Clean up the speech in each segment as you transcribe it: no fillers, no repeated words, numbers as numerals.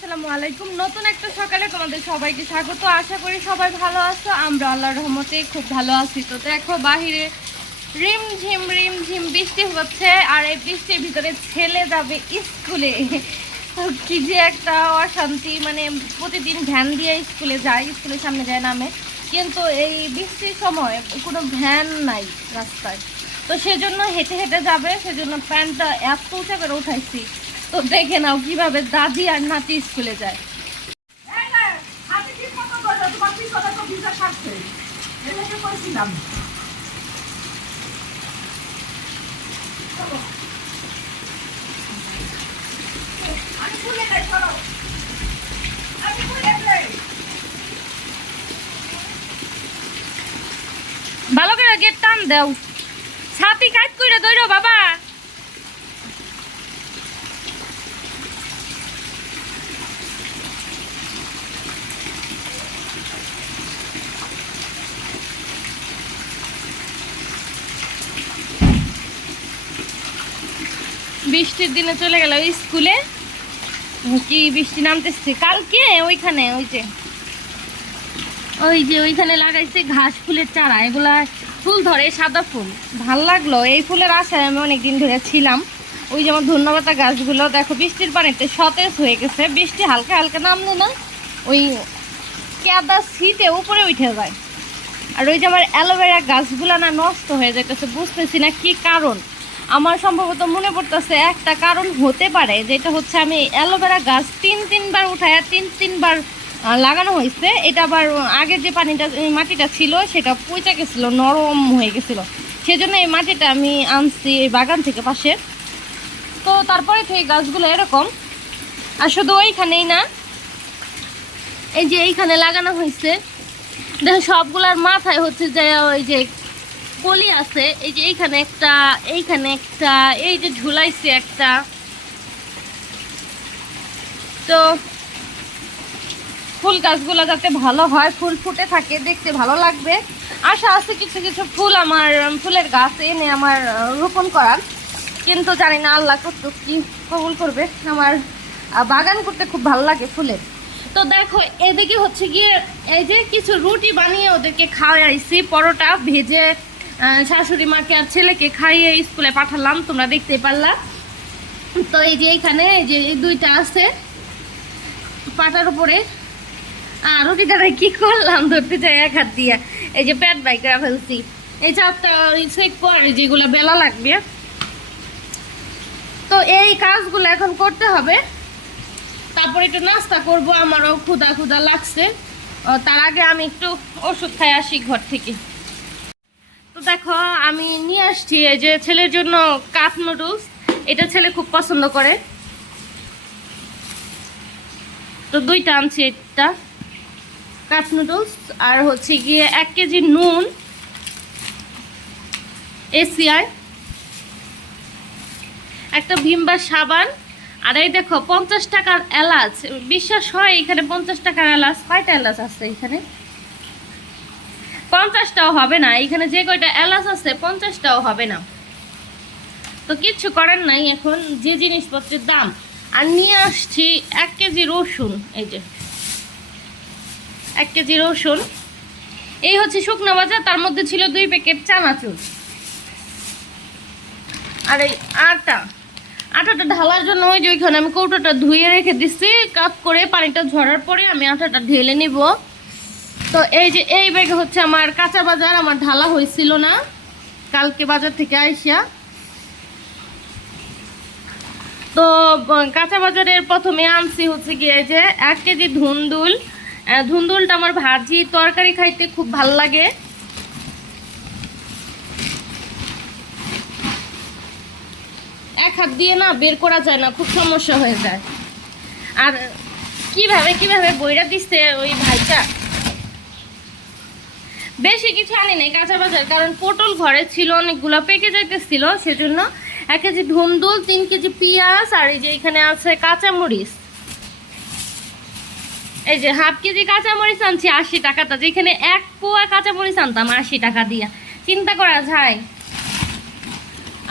আসসালামু আলাইকুম। নতুন একটা সকালে তোমাদের সবাইকে স্বাগত। আশা করি সবাই ভালো আছো। আমরা আল্লাহর রহমতে খুব ভালো আছি। তো দেখো বাহিরে রিমঝিম বৃষ্টি হচ্ছে, আর এই বৃষ্টির ভিতরে ছেলে যাবে স্কুলে। কি যে একটা অশান্তি, মানে প্রতিদিন ভ্যান দিয়ে স্কুলে যায়, স্কুলের সামনে যায় নামে, কিন্তু এই বৃষ্টির সময় কোনো ভ্যান নাই রাস্তায়। তো সেজন্য হেঁটে হেঁটে যাবে, সেজন্য প্যান্টটা এত উঁচা করে উঠাইছি। তো দেখে নাও কিভাবে দাদি আর নাতি স্কুলে যায়। ভালো করে গেট টান দাও, ছাতি কাজ করে দৌড়ো বাবা। বৃষ্টির দিনে চলে গেল স্কুলে। কি বৃষ্টি নামতেছে। কালকে ওইখানে ওইখানে লাগাইছে ঘাস ফুলের চারা, এগুলা ফুল ধরে, সাদা ফুল, ভাল লাগলো। এই ফুলের আশায় আমি অনেকদিন ধরে ছিলাম। ওই যেমন ধন্যবাদ গাছগুলো দেখো বৃষ্টির পানিতে সতেজ হয়ে গেছে। বৃষ্টি হালকা হালকা নামলে না ওই কেদা শীতে উপরে উঠে যায়। আর ওই যে আমার অ্যালোভেরা গাছগুলো না নষ্ট হয়ে যাইতেছে, বুঝতেছি না কি কারণ। আমার সম্ভবত মনে পড়তেছে একটা কারণ হতে পারে, যেটা হচ্ছে আমি অ্যালোভেরা গাছ তিনবার উঠায় তিনবার লাগানো হয়েছে। এটা আবার আগে যে মাটিটা ছিল সেটা পচে গেছিলো, নরম হয়ে গেছিলো। সেজন্য এই মাটিটা আমি আনছি এই বাগান থেকে পাশে। তো তারপরে থেকে গাছগুলো এরকম। আর শুধু ওইখানেই না, এই যে এইখানে লাগানো হয়েছে দেখো, সবগুলার মাথায় হচ্ছে যে ওই যে কলি আছে। এই যে এইখানে একটা, এই যে ঝুলাইছে একটা। তো ফুল গাছগুলো যাতে ভালো হয়, ফুল ফুটে থাকে, দেখতে ভালো লাগবে। আশা আছে কিছু কিছু ফুলের গাছ এনে আমার রোপণ করার, কিন্তু জানি না আল্লাহ কত কি কবুল করবে। আমার বাগান করতে খুব ভালো লাগে ফুলের। তো দেখো এদিকে হচ্ছে গিয়ে এই যে কিছু রুটি বানিয়ে ওদেরকে খাওয়াইছি, পরোটা ভেজে শাশুড়ি মাকে আর ছেলেকে খাইয়ে স্কুলে পাঠালাম, তোমরা দেখতে পারলা। তো এই যে এইখানে এই যে এই দুইটা আছে পাটার উপরে। আর রুটিটা কি করলাম, ধরতে যাই এক হাত দিয়ে, এই যে প্যাট বাই করে ফেলছি। এই চারটা চেক করে যেগুলো বেলা লাগবে। তো এই কাজগুলো এখন করতে হবে, তারপর একটু নাস্তা করব। আমারও ক্ষুধা লাগছে। তার আগে আমি একটু ওষুধ খাই আসি ঘর থেকে। তো দেখো আমি নিয়ে আসছি এই যে ছেলের জন্য কাপ নুডলস। এটা ছেলে খুব পছন্দ করে, তো দুইটা আনছি। একটা কাপ নুডলস, আর হচ্ছে গিয়ে 1 কেজি নুন এসিআই, একটা ভিমবার সাবান, আর এই দেখো 50 টাকার এলাচ। বিশ্বাস হয় এখানে 50 টাকার এলাচ? কয়টা এলাচ আছে এখানে? 50টাও হবে না। এখানে যে কয়টা এলাচ আছে 50টাও হবে না। তো কিচ্ছু করার নাই, এখন যে জিনিসপত্রের দাম। আর নিয়ে আসছি 1 কেজি রসুন। এই যে 1 কেজি রসুন। এই হচ্ছে শুকনো বাজার, তার মধ্যে ছিল 2 প্যাকেট চানাচুর। আর এই আটাটা ঢালার জন্য ওই যে ওইখানে আমি কৌটোটা ধুয়ে রেখে দিচ্ছি, কাপ করে পানিটা ঝরার পরে আমি আটাটা ঢেলে নিব। তো এই যে এই ব্যাগে হচ্ছে আমার কাঁচা বাজার, আমার ঢালা হয়েছিল না কালকে বাজার থেকে আইসা। তো কাঁচা বাজারের প্রথমে আনছি হচ্ছে গিয়ে যে 1 কেজি ধুন্দুলটা আমার ভাজি তরকারি খাইতে খুব ভাল লাগে। এক হাত দিয়ে না বের করা যায় না, খুব সমস্যা হয়ে যায়। আর কিভাবে বইরা দিচ্ছে ওই ভাইটা। বেশি কিছু আনি নাই কাঁচা বাজার, কারণ পটল ঘরে ছিল অনেকগুলো, পেকে যাইতেছিল। সেজন্য 1 কেজি ধুন্দুল, 3 কেজি পেঁয়াজ, আর এই যে এখানে আছে কাঁচামরিচ। এই যে হাফ কেজি কাঁচামরিচ আনছি 80 টাকাটা, যেখানে 1 পোয়া কাঁচামরিচ আনতাম 80 টাকা দিয়া। চিন্তা করা যায়।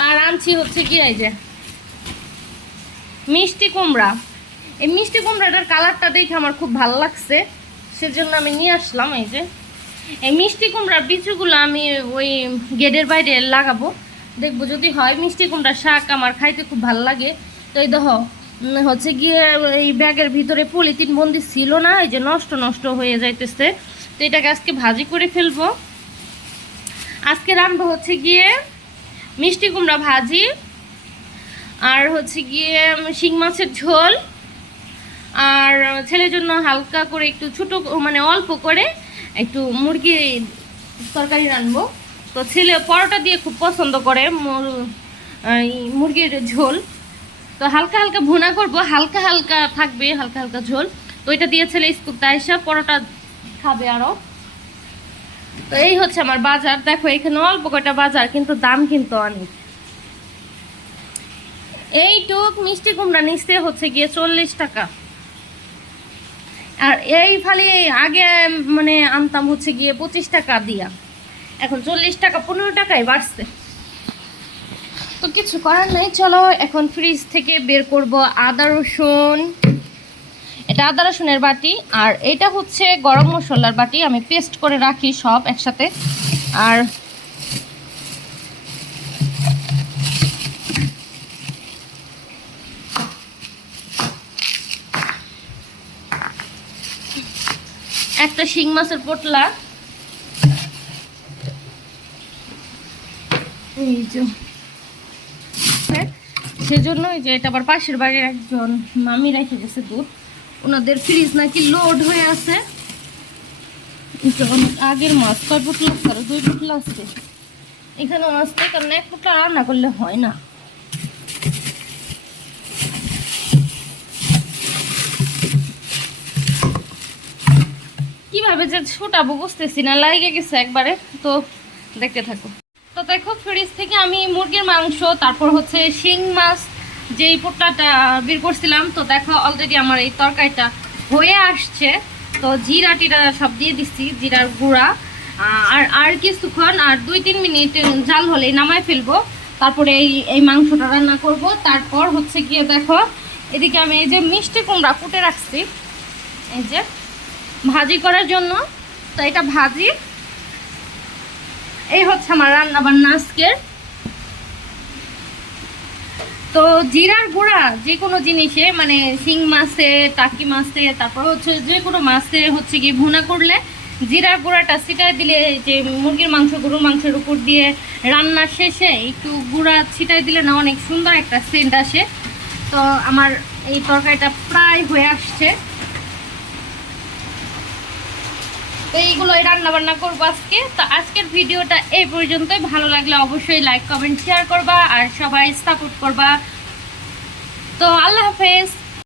আর আনছি হচ্ছে কি এই যে মিষ্টি কুমড়া। এই মিষ্টি কুমড়াটার কালারটা দেখে আমার খুব ভালো লাগছে, সেজন্য আমি নিয়ে আসলাম। এই যে এই মিষ্টি কুমড়ার বিচুগুলো আমি ওই গেটের বাইরে লাগাবো, দেখবো যদি হয়। মিষ্টি কুমড়ার শাক আমার খাইতে খুব ভালো লাগে। তো এই দেখো হচ্ছে গিয়ে এই ব্যাগের ভিতরে পলিথিন বন্দি ছিল না, এই যে নষ্ট নষ্ট হয়ে যাইতেছে। তো এটাকে আজকে ভাজি করে ফেলবো। আজকে রান্না হচ্ছে গিয়ে মিষ্টি কুমড়া ভাজি, আর হচ্ছে গিয়ে শিং মাছের ঝোল, আর ছেলের জন্য হালকা করে একটু ছোটো মানে অল্প করে একটু মুরগি তরকারি রানবো। তো ছেলে পরোটা দিয়ে খুব পছন্দ করে মুরগির ঝোল। তো হালকা হালকা ভুনা করব, হালকা হালকা থাকবে, হালকা হালকা ঝোল। তো এটা দিয়ে ছেলে স্কুল আইসা পরোটা খাবে আরও। তো এই হচ্ছে আমার বাজার। দেখো এখানে অল্প কয়টা বাজার, কিন্তু দাম কিন্তু অনেক। এইটুক মিষ্টি কুমড়া নিচে হচ্ছে গিয়ে 40 টাকা। আর এই ফালি আগে মানে আনতাম হচ্ছে গিয়ে 25 টাকা দিয়া, এখন 40 টাকা 15 টাকায় বাড়ছে। তো কিছু করার নেই, চলো এখন ফ্রিজ থেকে বের করব আদা রসুন। এটা আদা রসুনের বাটি, আর এটা হচ্ছে গরম মশলার বাটি, আমি পেস্ট করে রাখি সব একসাথে। আর একটা শিং মাছের পোটলা, এই যে সেজন্য যে এটা আবার পাশের বাড়ির একজন মামি রেখে গেছে দুধ, ওনাদের ফ্রিজ নাকি লোড হয়ে আছে। আগের মাছ 6 পোটলা আর 2 পোটলা আছে এখানে মাছ নেই, কারণ 1 পোটলা রান্না করলে হয় না। কিভাবে যে ছোটাবো বুঝতেছি না, লাগে গেছে একবারে। তো দেখতে থাকো। তো দেখো ফ্রিজ থেকে আমি মুরগির মাংস, তারপর হচ্ছে শিং মাছ যেই পোটলাটা বের করছিলাম, তো দেখো অলরেডি আমার এই তরকারিটা হয়ে আসছে। তো জিরা টিরা সব দিয়ে দিচ্ছি, জিরার গুঁড়া। আর কিছুক্ষণ, আর 2-3 মিনিট জাল হলেই নামায় ফেলবো। তারপরে এই মাংসটা রান্না করব। তারপর হচ্ছে গিয়ে দেখো এদিকে আমি এই যে মিষ্টি কুমড়া কুটে রাখছি এই যে ভাজি করার জন্য। তো এটা ভাজি, এই হচ্ছে আমার রান্না বান্না আজকের। তো জিরার গুঁড়া যে কোনো জিনিসে মানে শিং মাছে, টাকি মাছে, তারপর হচ্ছে যে কোনো মাছে হচ্ছে কি ভুনা করলে জিরার গুঁড়াটা ছিটাই দিলে, যে মুরগির মাংস গরুর মাংসের উপর দিয়ে রান্নার শেষে একটু গুঁড়া ছিটাই দিলে না অনেক সুন্দর একটা সেন্ট আসে। তো আমার এই তরকারিটা প্রায় হয়ে আসছে। তো এইগুলোই রান্না বান্না করবো আজকে। তো আজকের ভিডিওটা এই পর্যন্তই। ভালো লাগলে অবশ্যই লাইক কমেন্ট শেয়ার করবা, আর সবাই সাপোর্ট করবা। তো আল্লাহ হাফেজ।